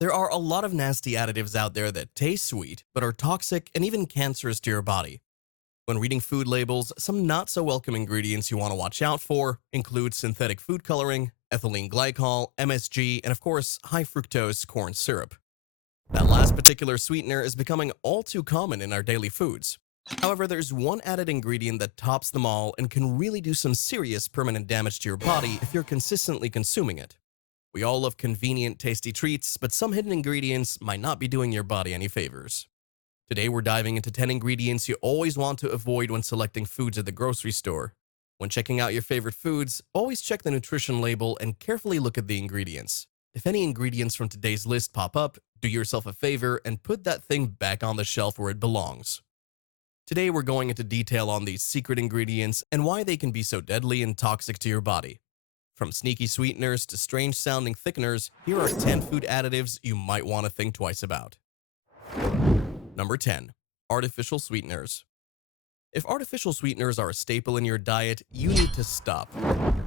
There are a lot of nasty additives out there that taste sweet, but are toxic and even cancerous to your body. When reading food labels, some not so welcome ingredients you want to watch out for include synthetic food coloring, ethylene glycol, MSG, and of course, high fructose corn syrup. That last particular sweetener is becoming all too common in our daily foods. However, there's one added ingredient that tops them all and can really do some serious permanent damage to your body if you're consistently consuming it. We all love convenient, tasty treats, but some hidden ingredients might not be doing your body any favors. Today, we're diving into 10 ingredients you always want to avoid when selecting foods at the grocery store. When checking out your favorite foods, always check the nutrition label and carefully look at the ingredients. If any ingredients from today's list pop up, do yourself a favor and put that thing back on the shelf where it belongs. Today, we're going into detail on these secret ingredients and why they can be so deadly and toxic to your body. From sneaky sweeteners to strange sounding thickeners, here are 10 food additives you might want to think twice about. Number 10. Artificial sweeteners. If artificial sweeteners are a staple in your diet, you need to stop.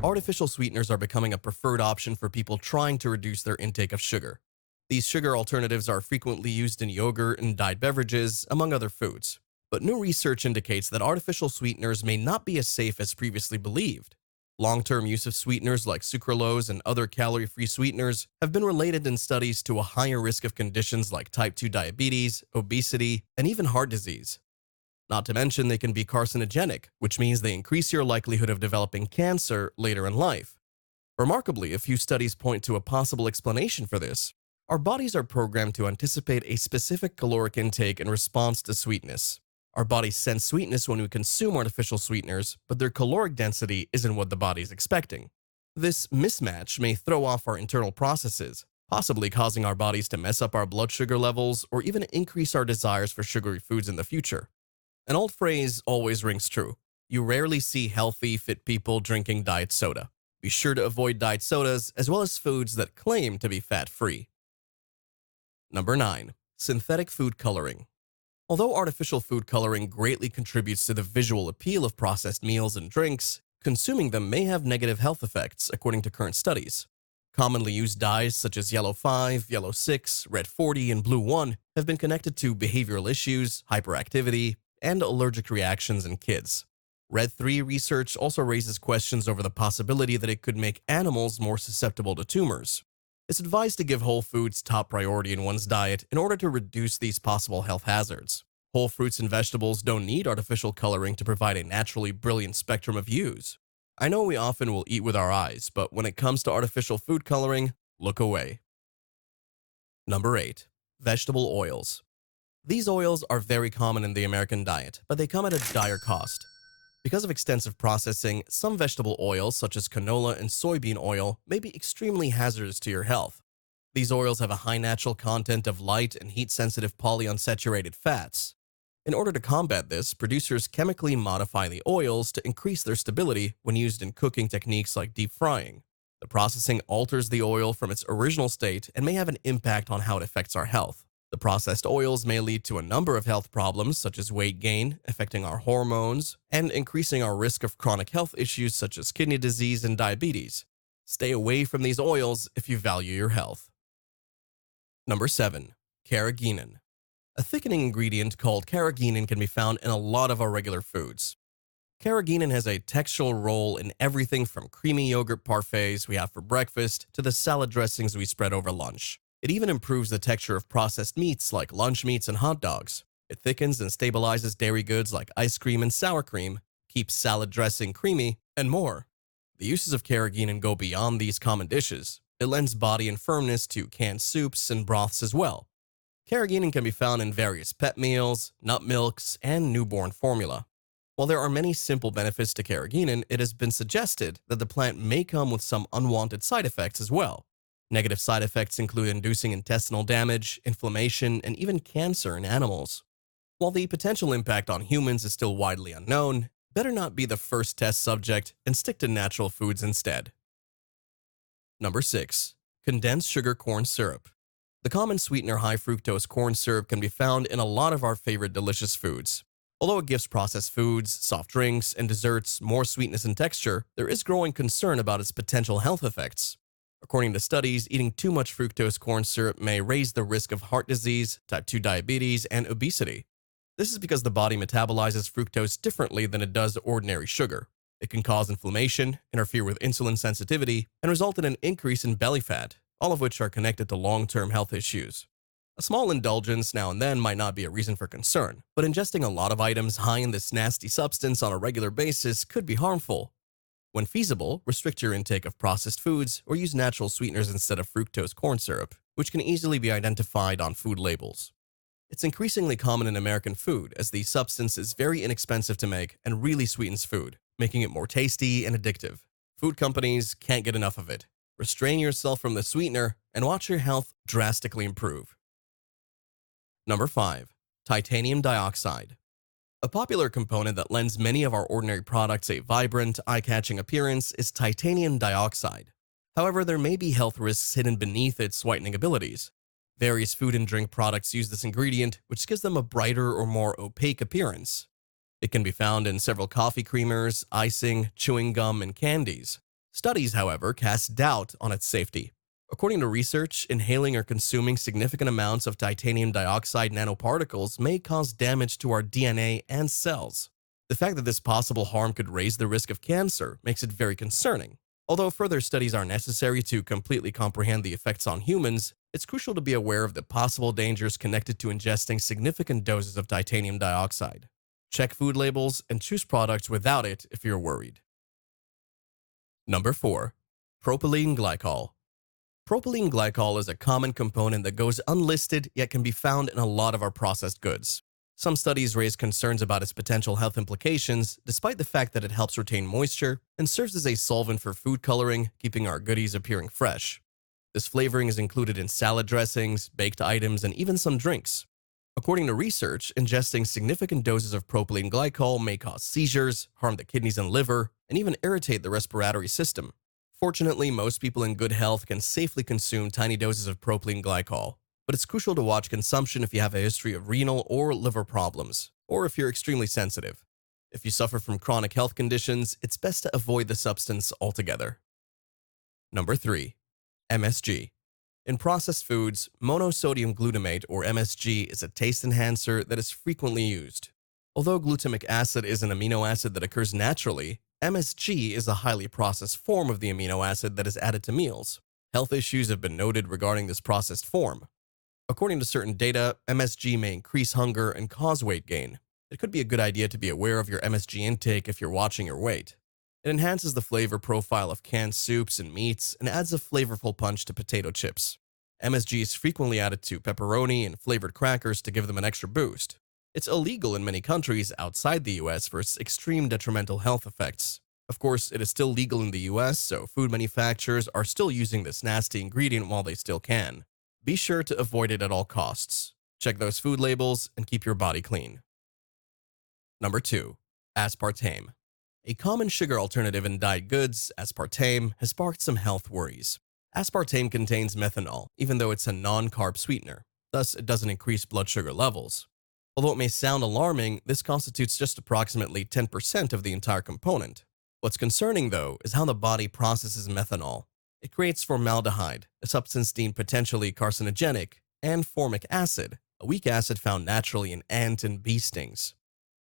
Artificial sweeteners are becoming a preferred option for people trying to reduce their intake of sugar. These sugar alternatives are frequently used in yogurt and diet beverages, among other foods. But new research indicates that artificial sweeteners may not be as safe as previously believed. Long-term use of sweeteners like sucralose and other calorie-free sweeteners have been related in studies to a higher risk of conditions like type 2 diabetes, obesity, and even heart disease. Not to mention they can be carcinogenic, which means they increase your likelihood of developing cancer later in life. Remarkably, a few studies point to a possible explanation for this. Our bodies are programmed to anticipate a specific caloric intake in response to sweetness. Our bodies sense sweetness when we consume artificial sweeteners, but their caloric density isn't what the body is expecting. This mismatch may throw off our internal processes, possibly causing our bodies to mess up our blood sugar levels or even increase our desires for sugary foods in the future. An old phrase always rings true. You rarely see healthy, fit people drinking diet soda. Be sure to avoid diet sodas as well as foods that claim to be fat-free. Number 9. Synthetic food coloring. Although artificial food coloring greatly contributes to the visual appeal of processed meals and drinks, consuming them may have negative health effects, according to current studies. Commonly used dyes such as yellow 5, yellow 6, red 40, and blue 1 have been connected to behavioral issues, hyperactivity, and allergic reactions in kids. Red 3 research also raises questions over the possibility that it could make animals more susceptible to tumors. It's advised to give whole foods top priority in one's diet in order to reduce these possible health hazards. Whole fruits and vegetables don't need artificial coloring to provide a naturally brilliant spectrum of hues. I know we often will eat with our eyes, but when it comes to artificial food coloring, look away. Number 8. Vegetable oils. These oils are very common in the American diet, but they come at a dire cost. Because of extensive processing, some vegetable oils, such as canola and soybean oil, may be extremely hazardous to your health. These oils have a high natural content of light and heat-sensitive polyunsaturated fats. In order to combat this, producers chemically modify the oils to increase their stability when used in cooking techniques like deep frying. The processing alters the oil from its original state and may have an impact on how it affects our health. The processed oils may lead to a number of health problems such as weight gain, affecting our hormones, and increasing our risk of chronic health issues such as kidney disease and diabetes. Stay away from these oils if you value your health. Number 7. Carrageenan. A thickening ingredient called carrageenan can be found in a lot of our regular foods. Carrageenan has a textural role in everything from creamy yogurt parfaits we have for breakfast to the salad dressings we spread over lunch. It even improves the texture of processed meats like lunch meats and hot dogs. It thickens and stabilizes dairy goods like ice cream and sour cream, keeps salad dressing creamy, and more. The uses of carrageenan go beyond these common dishes. It lends body and firmness to canned soups and broths as well. Carrageenan can be found in various pet meals, nut milks, and newborn formula. While there are many simple benefits to carrageenan, it has been suggested that the plant may come with some unwanted side effects as well. Negative side effects include inducing intestinal damage, inflammation, and even cancer in animals. While the potential impact on humans is still widely unknown, better not be the first test subject and stick to natural foods instead. Number 6. Condensed sugar corn syrup. The common sweetener high fructose corn syrup can be found in a lot of our favorite delicious foods. Although it gives processed foods, soft drinks, and desserts more sweetness and texture, there is growing concern about its potential health effects. According to studies, eating too much fructose corn syrup may raise the risk of heart disease, type 2 diabetes, and obesity. This is because the body metabolizes fructose differently than it does ordinary sugar. It can cause inflammation, interfere with insulin sensitivity, and result in an increase in belly fat, all of which are connected to long-term health issues. A small indulgence now and then might not be a reason for concern, but ingesting a lot of items high in this nasty substance on a regular basis could be harmful. When feasible, restrict your intake of processed foods or use natural sweeteners instead of fructose corn syrup, which can easily be identified on food labels. It's increasingly common in American food as the substance is very inexpensive to make and really sweetens food, making it more tasty and addictive. Food companies can't get enough of it. Restrain yourself from the sweetener and watch your health drastically improve. Number 5. Titanium dioxide. A popular component that lends many of our ordinary products a vibrant, eye-catching appearance is titanium dioxide. However, there may be health risks hidden beneath its whitening abilities. Various food and drink products use this ingredient, which gives them a brighter or more opaque appearance. It can be found in several coffee creamers, icing, chewing gum, and candies. Studies, however, cast doubt on its safety. According to research, inhaling or consuming significant amounts of titanium dioxide nanoparticles may cause damage to our DNA and cells. The fact that this possible harm could raise the risk of cancer makes it very concerning. Although further studies are necessary to completely comprehend the effects on humans, it's crucial to be aware of the possible dangers connected to ingesting significant doses of titanium dioxide. Check food labels and choose products without it if you're worried. Number 4. Propylene glycol. Propylene glycol is a common component that goes unlisted yet can be found in a lot of our processed goods. Some studies raise concerns about its potential health implications, despite the fact that it helps retain moisture and serves as a solvent for food coloring, keeping our goodies appearing fresh. This flavoring is included in salad dressings, baked items, and even some drinks. According to research, ingesting significant doses of propylene glycol may cause seizures, harm the kidneys and liver, and even irritate the respiratory system. Fortunately, most people in good health can safely consume tiny doses of propylene glycol, but it's crucial to watch consumption if you have a history of renal or liver problems, or if you're extremely sensitive. If you suffer from chronic health conditions, it's best to avoid the substance altogether. Number 3. MSG. In processed foods, monosodium glutamate, or MSG, is a taste enhancer that is frequently used. Although glutamic acid is an amino acid that occurs naturally, MSG is a highly processed form of the amino acid that is added to meals. Health issues have been noted regarding this processed form. According to certain data, MSG may increase hunger and cause weight gain. It could be a good idea to be aware of your MSG intake if you're watching your weight. It enhances the flavor profile of canned soups and meats and adds a flavorful punch to potato chips. MSG is frequently added to pepperoni and flavored crackers to give them an extra boost. It's illegal in many countries outside the US for its extreme detrimental health effects. Of course, it is still legal in the US, so food manufacturers are still using this nasty ingredient while they still can. Be sure to avoid it at all costs. Check those food labels and keep your body clean. Number 2. Aspartame. A common sugar alternative in dyed goods, aspartame, has sparked some health worries. Aspartame contains methanol, even though it's a non-carb sweetener. Thus, it doesn't increase blood sugar levels. Although it may sound alarming, this constitutes just approximately 10% of the entire component. What's concerning, though, is how the body processes methanol. It creates formaldehyde, a substance deemed potentially carcinogenic, and formic acid, a weak acid found naturally in ant and bee stings.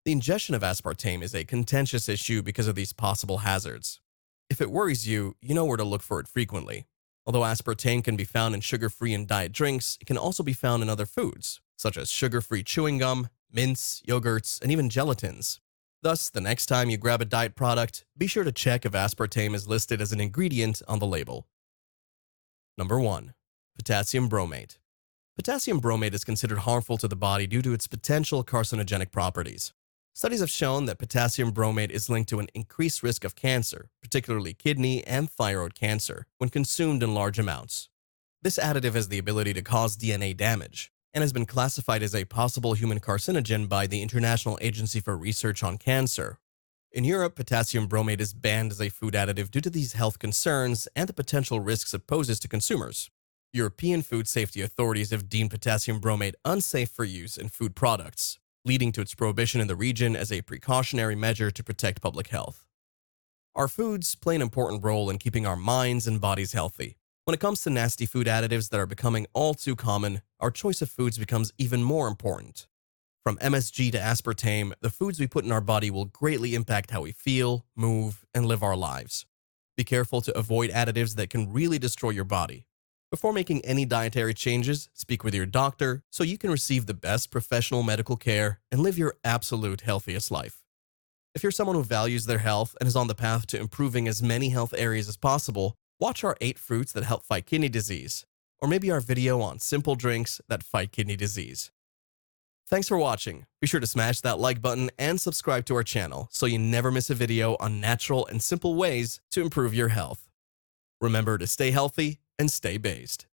The ingestion of aspartame is a contentious issue because of these possible hazards. If it worries you, you know where to look for it frequently. Although aspartame can be found in sugar-free and diet drinks, it can also be found in other foods, such as sugar-free chewing gum, mints, yogurts, and even gelatins. Thus, the next time you grab a diet product, be sure to check if aspartame is listed as an ingredient on the label. Number 1. Potassium bromate. Potassium bromate is considered harmful to the body due to its potential carcinogenic properties. Studies have shown that potassium bromate is linked to an increased risk of cancer, particularly kidney and thyroid cancer, when consumed in large amounts. This additive has the ability to cause DNA damage, and has been classified as a possible human carcinogen by the International Agency for Research on Cancer. In Europe, potassium bromate is banned as a food additive due to these health concerns and the potential risks it poses to consumers. European food safety authorities have deemed potassium bromate unsafe for use in food products, leading to its prohibition in the region as a precautionary measure to protect public health. Our foods play an important role in keeping our minds and bodies healthy. When it comes to nasty food additives that are becoming all too common, our choice of foods becomes even more important. From MSG to aspartame, the foods we put in our body will greatly impact how we feel, move, and live our lives. Be careful to avoid additives that can really destroy your body. Before making any dietary changes, speak with your doctor so you can receive the best professional medical care and live your absolute healthiest life. If you're someone who values their health and is on the path to improving as many health areas as possible, watch our 8 fruits that help fight kidney disease, or maybe our video on simple drinks that fight kidney disease. Thanks for watching. Be sure to smash that like button and subscribe to our channel so you never miss a video on natural and simple ways to improve your health. Remember to stay healthy and stay based.